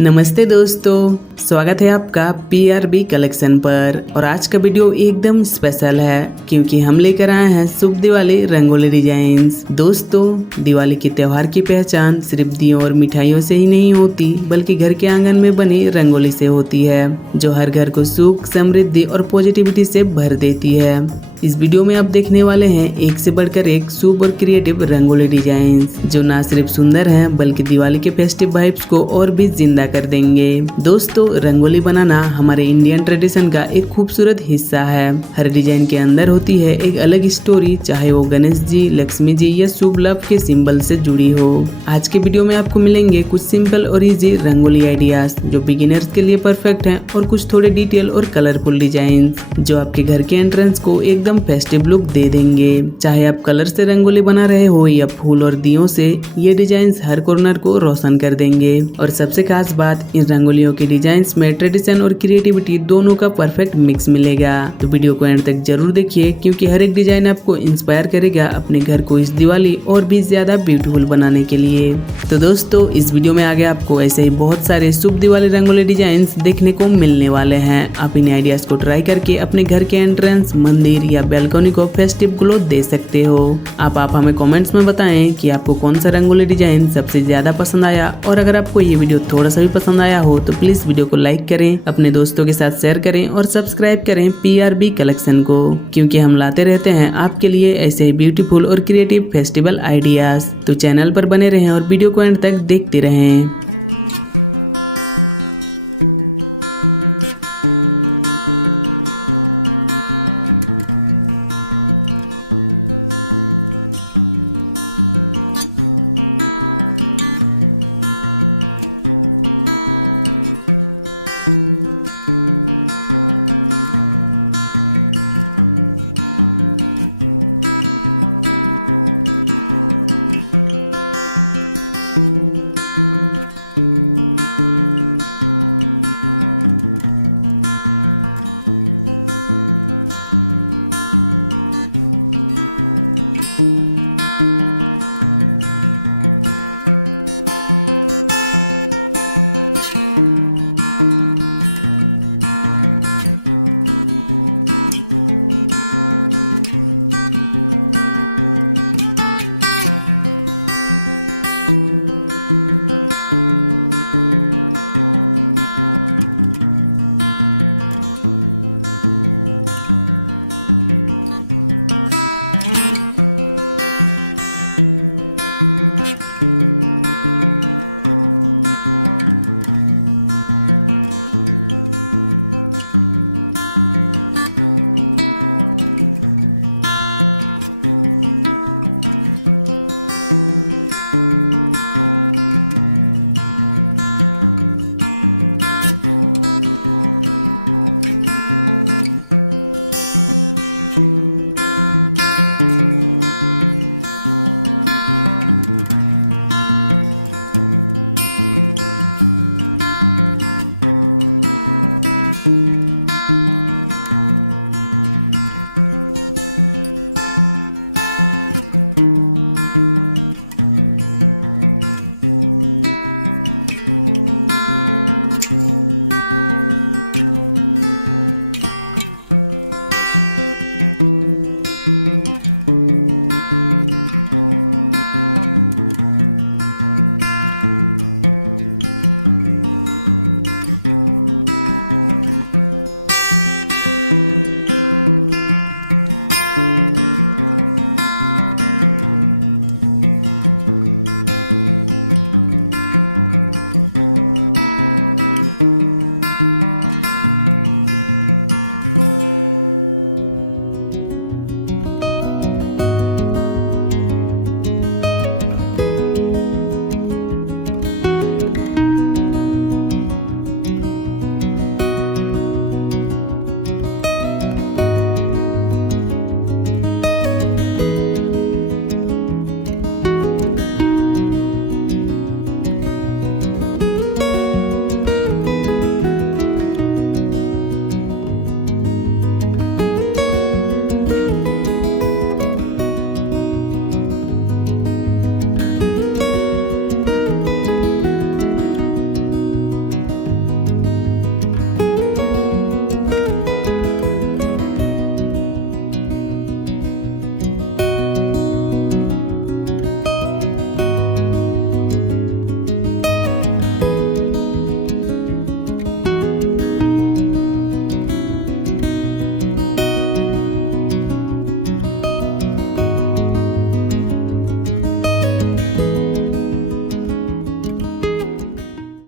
नमस्ते दोस्तों, स्वागत है आपका पीआरबी कलेक्शन पर। और आज का वीडियो एकदम स्पेशल है क्योंकि हम लेकर आए हैं शुभ दिवाली रंगोली डिजाइन्स। दोस्तों, दिवाली के त्योहार की पहचान सिर्फ दियों और मिठाइयों से ही नहीं होती बल्कि घर के आंगन में बनी रंगोली से होती है, जो हर घर को सुख, समृद्धि और पॉजिटिविटी से भर देती है। इस वीडियो में आप देखने वाले हैं एक से बढ़कर एक शुभ और क्रिएटिव रंगोली डिजाइन्स, जो ना सिर्फ सुंदर हैं बल्कि दिवाली के फेस्टिव वाइब्स को और भी जिंदा कर देंगे। दोस्तों, रंगोली बनाना हमारे इंडियन ट्रेडिशन का एक खूबसूरत हिस्सा है। हर डिजाइन के अंदर होती है एक अलग स्टोरी, चाहे वो गणेश जी, लक्ष्मी जी या शुभ लव के सिंबल से जुड़ी हो। आज के वीडियो में आपको मिलेंगे कुछ सिंपल और इजी रंगोली आइडियाज जो बिगिनर्स के लिए परफेक्ट हैं, और कुछ थोड़े डिटेल और कलरफुल डिजाइन जो आपके घर के एंट्रेंस को एकदम फेस्टिव लुक दे देंगे। चाहे आप कलर से रंगोली बना रहे हो या फूल और दियों से, ये डिजाइन्स हर कॉर्नर को रोशन कर देंगे। और सबसे खास बात, इन रंगोलियों के डिजाइन्स में ट्रेडिशन और क्रिएटिविटी दोनों का परफेक्ट मिक्स मिलेगा। तो वीडियो को एंड तक जरूर देखिए क्योंकि हर एक डिजाइन आपको इंस्पायर करेगा अपने घर को इस दिवाली और भी ज्यादा ब्यूटीफुल बनाने के लिए। तो दोस्तों, इस वीडियो में आगे आपको ऐसे ही बहुत सारे शुभ दिवाली रंगोली डिजाइन्स देखने को मिलने वाले हैं। आप इन आइडियाज को ट्राई करके अपने घर के एंट्रेंस, मंदिर या बैल्कनी को फेस्टिव ग्लो दे सकते हो। आप हमें कमेंट्स में बताएं कि आपको कौन सा रंगोली डिजाइन सबसे ज्यादा पसंद आया। और अगर आपको ये वीडियो थोड़ा सा भी पसंद आया हो तो प्लीज वीडियो को लाइक करें, अपने दोस्तों के साथ शेयर करें और सब्सक्राइब करें पीआरबी कलेक्शन को, क्योंकि हम लाते रहते हैं आपके लिए ऐसे ही ब्यूटीफुल और क्रिएटिव फेस्टिवल आइडियाज। तो चैनल पर बने रहें और वीडियो को एंड तक देखते रहें।